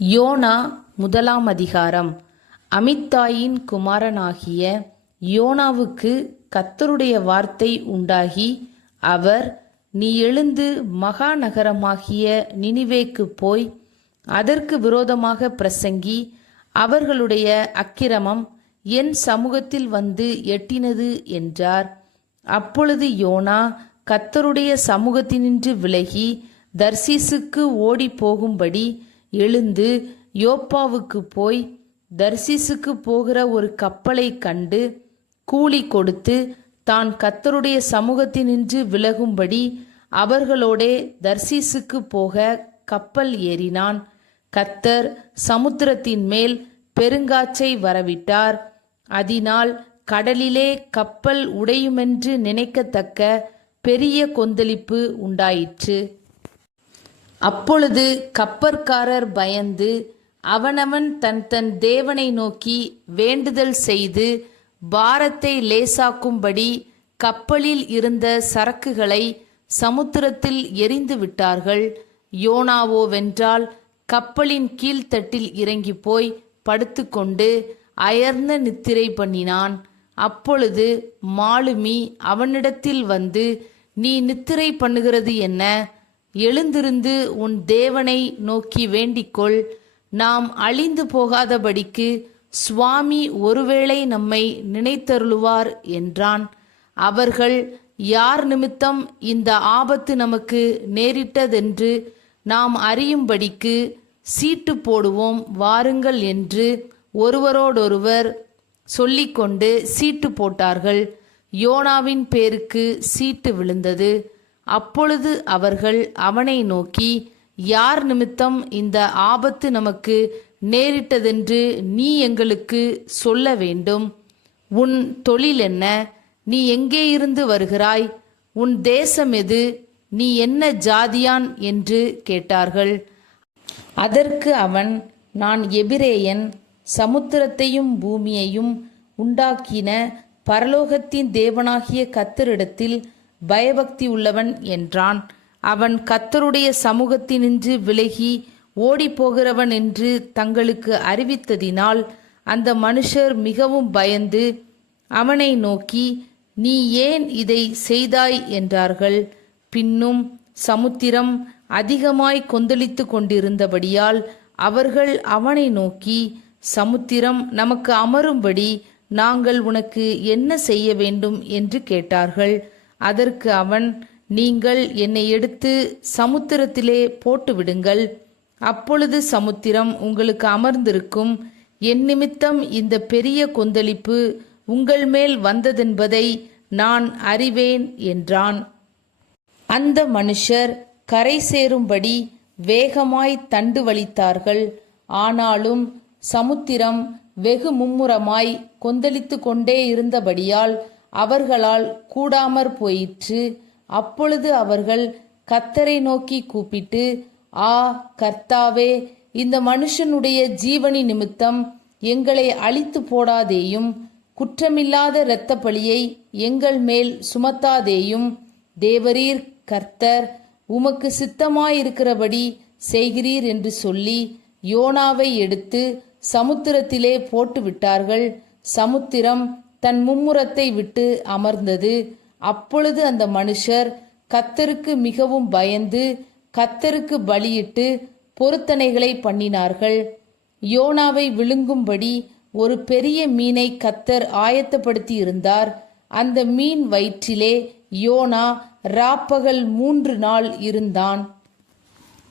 YONO முதலாம் அதிகாரம். அமித்தாயின் குமாரனாகிய யோனாவுக்கு கர்த்தருடைய வார்த்தை உண்டாகி, அவர், நீ எழுந்து மகா நகரமாகிய நினிவேக்குப் போய் அதற்கு விரோதமாக பிரசங்கி, அவர்களுடைய அக்கிரமம் என் சமூகத்தில் வந்து எட்டினது என்றார். அப்பொழுது யோனா கர்த்தருடைய சமூகத்தினின்று விலகி தர்சீசுக்கு ஓடி போகும்படி எழுந்து யோப்பாவுக்கு போய் தர்சீசுக்கு போகிற ஒரு கப்பலை கண்டு கூலி கொடுத்து தான் கர்த்தருடைய சமூகத்தினின்று விலகும்படி அவர்களோடே தர்சீசுக்கு போக கப்பல் ஏறினான். கர்த்தர் சமுத்திரத்தின் மேல் பெருங்காற்றை வரவிட்டார். அதனால் கடலிலே கப்பல் உடையுமென்று நினைக்கத்தக்க பெரிய கொந்தளிப்பு உண்டாயிற்று. அப்பொழுது கப்பற்காரர் பயந்து அவனவன் தன் தன் தேவனை நோக்கி வேண்டுதல் செய்து பாரத்தை லேசாக்கும்படி கப்பலில் இருந்த சரக்குகளை சமுத்திரத்தில் எறிந்து விட்டார்கள். யோனாவோவென்றால் கப்பலின் கீழ்த்தட்டில் இறங்கி போய் படுத்துக்கொண்டு அயர்ந்த நித்திரை பண்ணினான். அப்பொழுது மாலுமி அவனிடத்தில் வந்து, நீ நித்திரை பண்ணுகிறது என்ன? எழுந்திருந்து உன் தேவனை நோக்கி வேண்டிக்கொள், நாம் அழிந்து போகாதபடிக்கு சுவாமி ஒருவேளை நம்மை நினைத்தருளுவார் என்றான். அவர்கள், யார் நிமித்தம் இந்த ஆபத்து நமக்கு நேரிட்டதென்று நாம் அறியும்படிக்கு சீட்டு போடுவோம் வாருங்கள் என்று ஒருவரோடொருவர் சொல்லிக்கொண்டு சீட்டு போட்டார்கள். யோனாவின் பேருக்கு சீட்டு விழுந்தது. அப்பொழுது அவர்கள் அவனை நோக்கி, யார் நிமித்தம் இந்த ஆபத்து நமக்கு நேரிட்டதென்று நீ எங்களுக்கு சொல்ல வேண்டும். உன் தொழில் என்ன? நீ எங்கே இருந்து வருகிறாய்? உன் தேசம் எது? நீ என்ன ஜாதியான் என்று கேட்டார்கள். அதற்கு அவன், நான் எபிரேயன், சமுத்திரத்தையும் பூமியையும் உண்டாக்கின பரலோகத்தின் தேவனாகிய கர்த்தரிடத்தில் பயபக்தி உள்ளவன் என்றான். அவன் கர்த்தருடைய சமூகத்தினின்று விலகி ஓடிப்போகிறவன் என்று தங்களுக்கு அறிவித்ததினால் அந்த மனுஷர் மிகவும் பயந்து அவனை நோக்கி, நீ ஏன் இதை செய்தாய் என்றார்கள். பின்னும் சமுத்திரம் அதிகமாய் கொந்தளித்து கொண்டிருந்தபடியால் அவர்கள் அவனை நோக்கி, சமுத்திரம் நமக்கு அமரும்படி நாங்கள் உனக்கு என்ன செய்ய வேண்டும் என்று கேட்டார்கள். அதற்கு அவன், நீங்கள் என்னை எடுத்து சமுத்திரத்திலே போட்டுவிடுங்கள், அப்பொழுது சமுத்திரம் உங்களுக்கு அமர்ந்திருக்கும். என் நிமித்தம் இந்த பெரிய கொந்தளிப்பு உங்கள் மேல் வந்ததென்பதை நான் அறிவேன் என்றான். அந்த மனுஷர் கரை சேரும்படி வேகமாய் தண்டு வலித்தார்கள். ஆனாலும் சமுத்திரம் வெகு மும்முரமாய் கொந்தளித்து கொண்டே இருந்தபடியால் அவர்களால் கூடாமற் போயிற்று. அப்பொழுது அவர்கள் கர்த்தரை நோக்கி கூப்பிட்டு, ஆ கர்த்தாவே, இந்த மனுஷனுடைய ஜீவனி நிமித்தம் எங்களை அழித்து போடாதேயும், குற்றமில்லாத இரத்த பழியை எங்கள் மேல் சுமத்தாதேயும். தேவரீர் கர்த்தர், உமக்கு சித்தமாயிருக்கிறபடி செய்கிறீர் என்று சொல்லி யோனாவை எடுத்து சமுத்திரத்திலே போட்டுவிட்டார்கள். சமுத்திரம் தன் மும்முரத்தை விட்டு அமர்ந்தது. அப்பொழுது அந்த மனுஷர் கர்த்தருக்கு மிகவும் பயந்து கர்த்தருக்கு பலியிட்டு பொருத்தனைகளை பண்ணினார்கள். யோனாவை விழுங்கும்படி ஒரு பெரிய மீனை கர்த்தர் ஆயத்தப்படுத்தி இருந்தார். அந்த மீன் வயிற்றிலே யோனா ராப்பகல் 3 நாள் இருந்தான்.